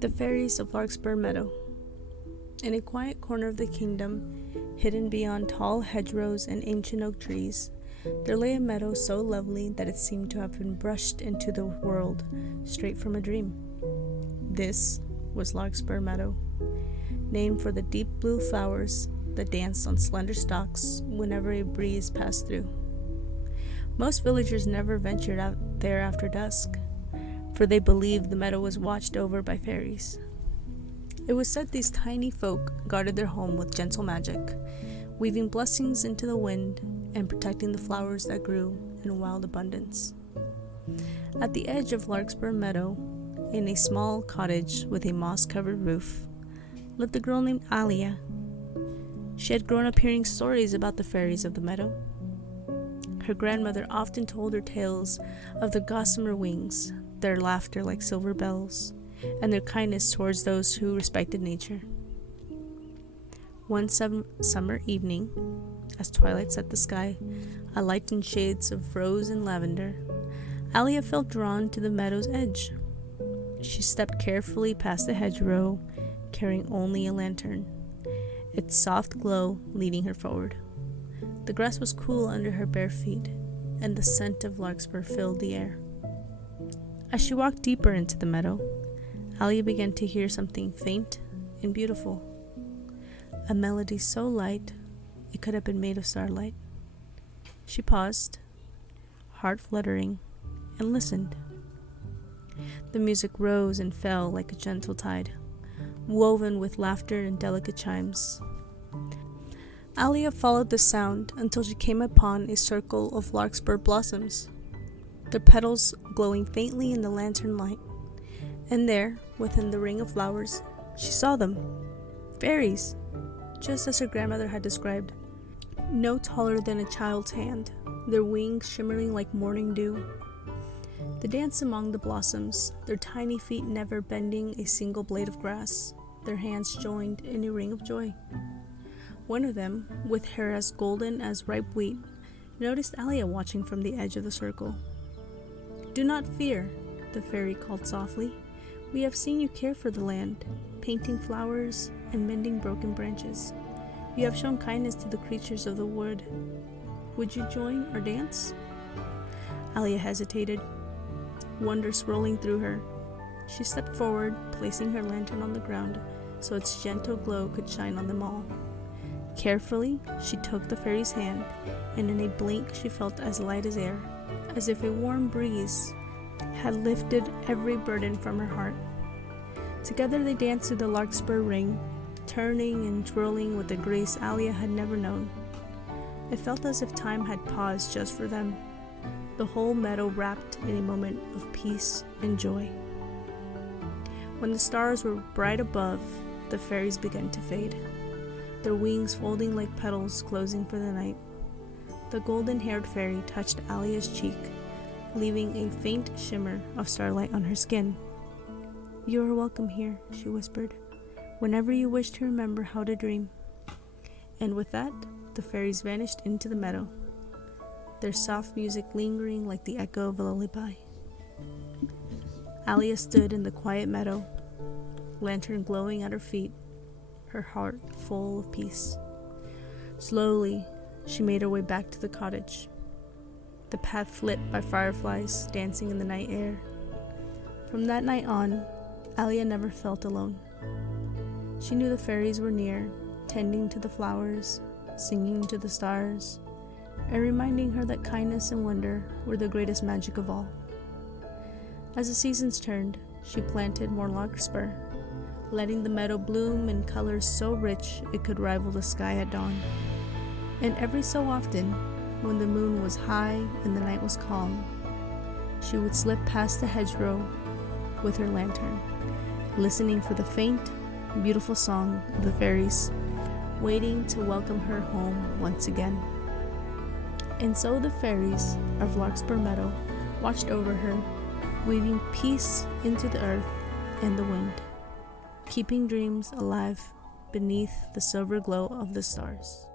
The Fairies of Larkspur Meadow. In a quiet corner of the kingdom, hidden beyond tall hedgerows and ancient oak trees, there lay a meadow so lovely that it seemed to have been brushed into the world straight from a dream. This was Larkspur Meadow, named for the deep blue flowers that danced on slender stalks whenever a breeze passed through. Most villagers never ventured out there after dusk, for they believed the meadow was watched over by fairies. It was said these tiny folk guarded their home with gentle magic, weaving blessings into the wind and protecting the flowers that grew in wild abundance. At the edge of Larkspur Meadow, in a small cottage with a moss-covered roof, lived a girl named Aila. She had grown up hearing stories about the fairies of the meadow. Her grandmother often told her tales of the gossamer wings, their laughter like silver bells, and their kindness towards those who respected nature. One summer evening, as twilight set the sky, alight in shades of rose and lavender, Aila felt drawn to the meadow's edge. She stepped carefully past the hedgerow, carrying only a lantern, its soft glow leading her forward. The grass was cool under her bare feet, and the scent of larkspur filled the air. As she walked deeper into the meadow, Aila began to hear something faint and beautiful. A melody so light it could have been made of starlight. She paused, heart fluttering, and listened. The music rose and fell like a gentle tide, woven with laughter and delicate chimes. Aila followed the sound until she came upon a circle of larkspur blossoms, their petals glowing faintly in the lantern light. And there, within the ring of flowers, she saw them. Fairies, just as her grandmother had described. No taller than a child's hand, their wings shimmering like morning dew. They danced among the blossoms, their tiny feet never bending a single blade of grass, their hands joined in a ring of joy. One of them, with hair as golden as ripe wheat, noticed Aila watching from the edge of the circle. "Do not fear," the fairy called softly. "We have seen you care for the land, painting flowers and mending broken branches. You have shown kindness to the creatures of the wood. Would you join or dance?" Aila hesitated, wonder swirling through her. She stepped forward, placing her lantern on the ground so its gentle glow could shine on them all. Carefully, she took the fairy's hand, and in a blink she felt as light as air, as if a warm breeze had lifted every burden from her heart. Together they danced through the larkspur ring, turning and twirling with a grace Aila had never known. It felt as if time had paused just for them, the whole meadow wrapped in a moment of peace and joy. When the stars were bright above, the fairies began to fade, their wings folding like petals closing for the night. The golden-haired fairy touched Alia's cheek, leaving a faint shimmer of starlight on her skin. "You are welcome here," she whispered, "whenever you wish to remember how to dream." And with that, the fairies vanished into the meadow, their soft music lingering like the echo of a lullaby. Aila stood in the quiet meadow, lantern glowing at her feet, her heart full of peace. Slowly, she made her way back to the cottage, the path lit by fireflies dancing in the night air. From that night on, Aila never felt alone. She knew the fairies were near, tending to the flowers, singing to the stars, and reminding her that kindness and wonder were the greatest magic of all. As the seasons turned, she planted more larkspur, letting the meadow bloom in colors so rich it could rival the sky at dawn. And every so often, when the moon was high and the night was calm, she would slip past the hedgerow with her lantern, listening for the faint, beautiful song of the fairies, waiting to welcome her home once again. And so the fairies of Larkspur Meadow watched over her, weaving peace into the earth and the wind, keeping dreams alive beneath the silver glow of the stars.